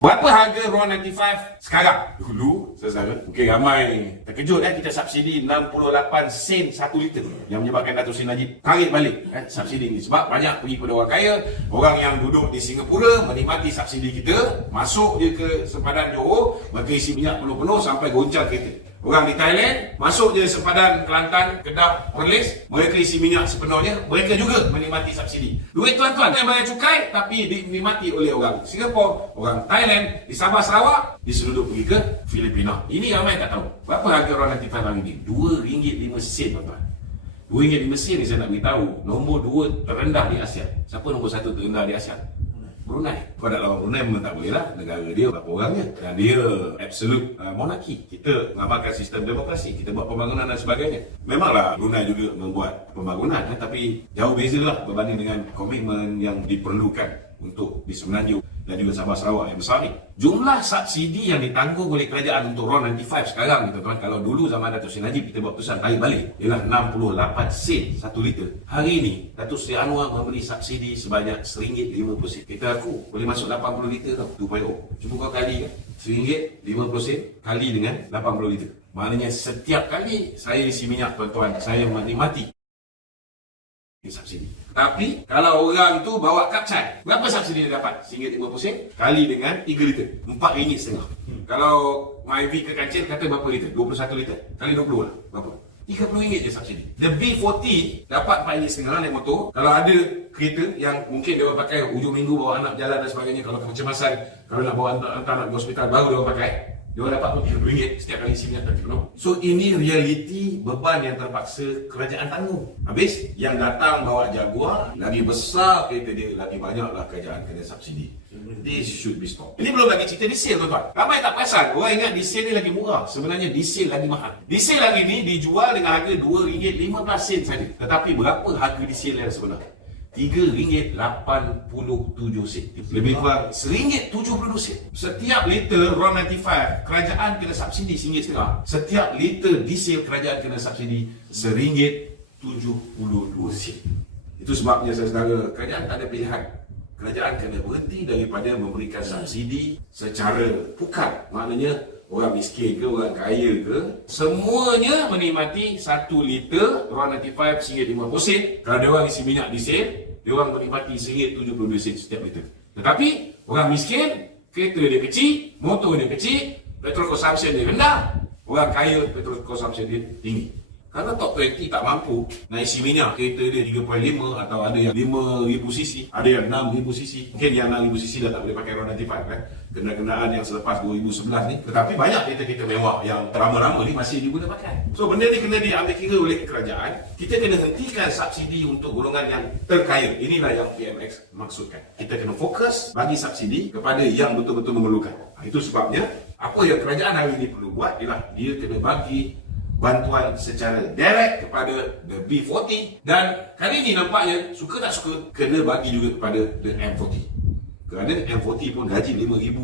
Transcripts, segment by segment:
Berapa harga RON95 sekarang? Dulu, saudara, mungkin ramai terkejut kita subsidi 68 sen 1 liter yang menyebabkan Datuk Seri Najib tarik balik subsidi ini. Sebab banyak pergi kepada orang kaya, orang yang duduk di Singapura menikmati subsidi kita, masuk je ke sempadan Johor, mereka isi minyak penuh-penuh sampai goncang kereta. Orang di Thailand, masuk je sempadan Kelantan, Kedah, Perlis, mereka isi minyak sepenuhnya, mereka juga menikmati subsidi. Duit tuan-tuan yang bayar cukai tapi dinikmati oleh orang Singapura, orang Thailand, di Sabah Sarawak, diseluduk pergi ke Filipina. Ini ramai tak tahu. Berapa harga RON95 hari ini? RM2.05 tuan-tuan. RM2.05 ni saya nak beritahu, nombor 2 terendah di Asia. Siapa nombor 1 terendah di Asia? Brunei. Kalau nak lawan Brunei memang tak boleh lah. Negara dia berapa orangnya. Dan dia absolute monarki. Kita mengamalkan sistem demokrasi. Kita buat pembangunan dan sebagainya. Memanglah Brunei juga membuat pembangunan. Tapi jauh beza lah berbanding dengan komitmen yang diperlukan untuk di Semenanjung dan juga Sabah Sarawak yang besar ni. Jumlah subsidi yang ditanggung oleh kerajaan untuk RON95 sekarang ni tuan-tuan, kalau dulu zaman Datuk Seri Najib kita buat keputusan tarik balik ialah 68 sen 1 liter. Hari ni Datuk Seri Anwar memberi subsidi sebanyak RM1.50. Kita aku boleh masuk 80 liter tau, 2.0. Cuba kau kali kan, RM1.50 kali dengan 80 liter. Maknanya setiap kali saya isi minyak tuan-tuan, saya menikmati subsidi. Tapi kalau orang tu bawa kapcai, berapa subsidi dia dapat? RM1.50 kali dengan 3 liter, RM4.5. Kalau Myvi ke Kancil kata berapa liter? 21 liter kali 20 lah, berapa? RM30 je subsidi. The B40 dapat RM4.5 naik motor. Kalau ada kereta yang mungkin dia orang pakai hujung minggu bawa anak jalan dan sebagainya, kalau kecemasan, kalau nak bawa anak ke hospital baru dia orang pakai, dia orang dapat RM30 setiap kali isi minyak tanki penuh. So ini realiti beban yang terpaksa kerajaan tanggung. Habis yang datang bawa Jaguar, lagi besar kereta dia, lagi banyaklah kerajaan kena subsidi. This should be stopped. Ini belum lagi cerita diesel tuan-tuan. Ramai tak perasan, orang ingat diesel ni lagi murah. Sebenarnya diesel lagi mahal. Diesel hari ni dijual dengan harga RM2.15 saja. Tetapi berapa harga diesel yang sebenar? RM3.87. Lebih kurang RM1.72. Setiap liter RON95 kerajaan kena subsidi RM1.50. Setiap liter diesel kerajaan kena subsidi RM1.72. Itu sebabnya saudara, kerajaan tak ada pilihan. Kerajaan kena berhenti daripada memberikan subsidi secara pukat. Maknanya orang miskin ke, orang kaya ke, semuanya menikmati 1 liter RON95 RM1.50. Kalau dia orang isi minyak diesel, dia orang menikmati RM1.72 setiap liter. Tetapi orang miskin, kereta dia kecil, motor dia kecil, petrol consumption dia rendah. Orang kaya, petrol consumption dia tinggi. Karena top 20 tak mampu nak isi minyak, kereta dia 3.5 atau ada yang 5,000 cc, ada yang 6,000 cc. Mungkin yang 6,000 cc dah tak boleh pakai RON95 kan. Kenderaan yang selepas 2011 ni. Tetapi banyak kereta-kereta mewah yang rama-rama ni masih juga boleh pakai. So benda ni kena diambil kira oleh kerajaan. Kita kena hentikan subsidi untuk golongan yang terkaya. Inilah yang PMX maksudkan. Kita kena fokus bagi subsidi kepada yang betul-betul memerlukan. Itu sebabnya apa yang kerajaan hari ini perlu buat ialah dia kena bagi bantuan secara direct kepada the B40, dan kali ini nampaknya suka tak suka kena bagi juga kepada the M40. Kerana M40 pun gaji RM5,000,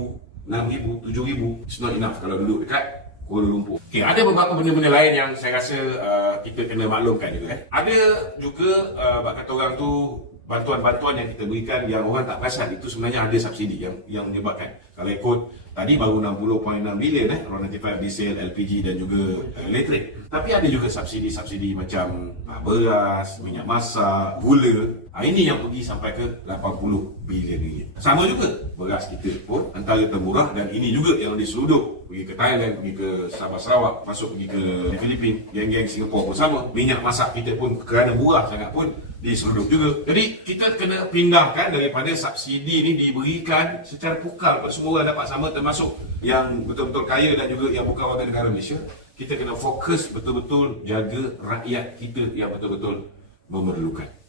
RM6,000, RM7,000. It's not enough kalau duduk dekat Kuala Lumpur. Okay, ada beberapa benda-benda lain yang saya rasa kita kena maklumkan juga. Ada juga kata orang tu, bantuan-bantuan yang kita berikan yang orang tak perasan itu sebenarnya ada subsidi yang menyebabkan. Kalau ikut tadi baru 60.6 bilion RON95 diesel, LPG dan juga elektrik. Tapi ada juga subsidi-subsidi macam beras, minyak masak, gula. Ini yang pergi sampai ke 80 bilion ringgit. Sama juga beras kita pun antara termurah, dan ini juga yang diseluduk pergi ke Thailand, pergi ke Sabah Sarawak, masuk pergi ke Filipina, geng-geng Singapura pun sama. Minyak masak kita pun kerana murah sangat pun diseluduk juga. Jadi kita kena pindahkan daripada subsidi ni diberikan secara pukal kepada semua orang dapat sama, termasuk yang betul-betul kaya dan juga yang bukan warga negara Malaysia. Kita kena fokus betul-betul jaga rakyat kita yang betul-betul memerlukan.